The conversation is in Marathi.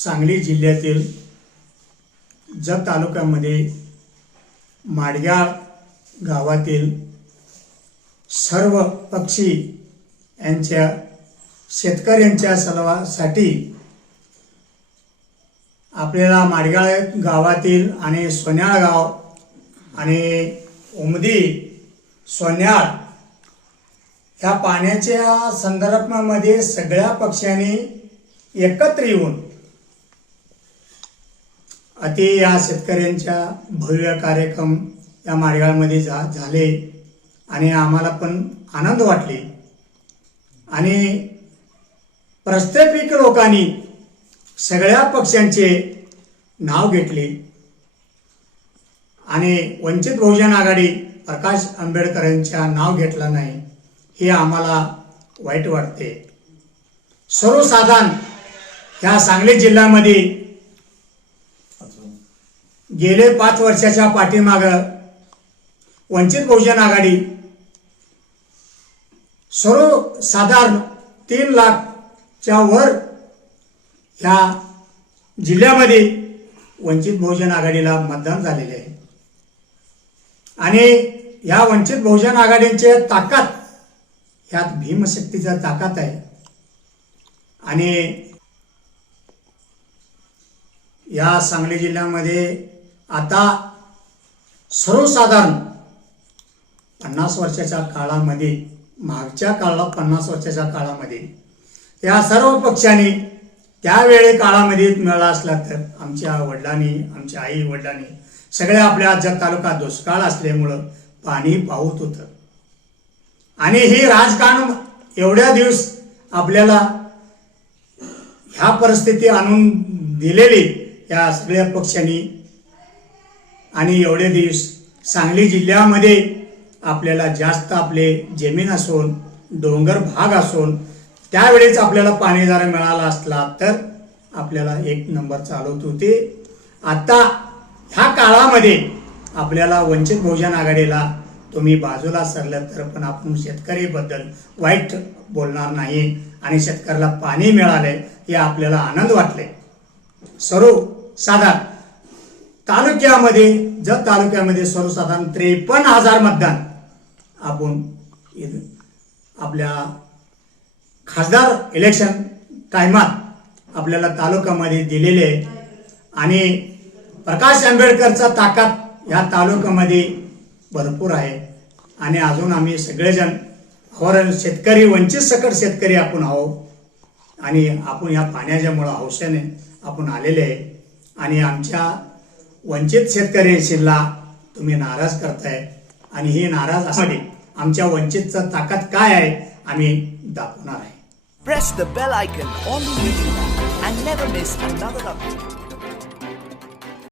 Sangli जिल्ह्यातील जत तालुक्यामध्ये माडग्याळ गावातील सर्व पक्षी यांच्या शेतकऱ्यांच्या सलवासाठी आपल्याला माडगाळ गावातील आणि सोन्याळ गाव आणि उमदी सोन्याळ ह्या पाण्याच्या संदर्भामध्ये सगळ्या पक्षांनी एकत्र येऊन अति या शेतकऱ्यांच्या भव्य कार्यक्रम या माडगाळमध्ये झा झाले आणि आम्हाला पण आनंद वाटले. आणि प्रस्थापिक लोकांनी सगळ्या पक्षांचे नाव घेतले. आणि वंचित बहुजन आघाडी प्रकाश आंबेडकरांच्या नाव घेतलं नाही हे आम्हाला वाईट वाटते. सर्वसाधारण ह्या सांगली जिल्ह्यामध्ये गेले पाच वर्षाच्या पाठीमाग वंचित बहुजन आघाडी सर्व साधारण तीन लाखच्या वर ह्या जिल्ह्यामध्ये वंचित बहुजन आघाडीला मतदान झालेले आहे. आणि या वंचित बहुजन आघाडींचे ताकद ह्यात भीमशक्तीचा ताकद आहे. आणि या सांगली जिल्ह्यामध्ये आता सर्वसाधारण पन्नास वर्षाच्या काळामध्ये मागच्या काळाला पन्नास वर्षाच्या काळामध्ये या सर्व पक्षांनी त्यावेळे काळामध्ये मिळाला असला तर आमच्या वडिलांनी आमच्या आई वडिलांनी सगळ्या आपल्या जग तालुका दुष्काळ असल्यामुळं पाणी पाहत होतं. आणि हे राजकारण एवढ्या दिवस आपल्याला ह्या परिस्थिती आणून दिलेली या सगळ्या पक्षांनी आणि एवढे दिवस सांगली जिल्ह्यामध्ये आपल्याला जास्त आपले जमीन असून डोंगर भाग असून त्यावेळेस आपल्याला पाणी जरा मिळाला असला तर आपल्याला एक नंबर चालवत होते. आता ह्या काळामध्ये आपल्याला वंचित बहुजन आघाडीला तुम्ही बाजूला सरलं तर पण आपण शेतकरीबद्दल वाईट बोलणार नाही आणि शेतकऱ्याला पाणी मिळाले हे आपल्याला आनंद वाटले सर्व साधारण तालुक्यामध्ये जत तालुक्यामध्ये सर्वसाधारण त्रेपन्न हजार मतदान आपण आपल्या खासदार इलेक्शन टायमात आपल्याला तालुक्यामध्ये दिलेले आहे. आणि प्रकाश आंबेडकरचा ताकद ह्या तालुक्यामध्ये भरपूर आहे. आणि अजून आम्ही सगळेजण और शेतकरी वंचित सकट शेतकरी आपण आहोत. आणि आपण ह्या पाण्याच्यामुळं हौशाने आपण आलेले आहे. आणि आमच्या वंचित शेतकऱ्यांशीला तुम्ही नाराज करताय. आणि हे नाराज असे आमच्या वंचितचा ताकद काय आहे आम्ही दाखवणार आहे. Press the bell icon on the video and never miss another update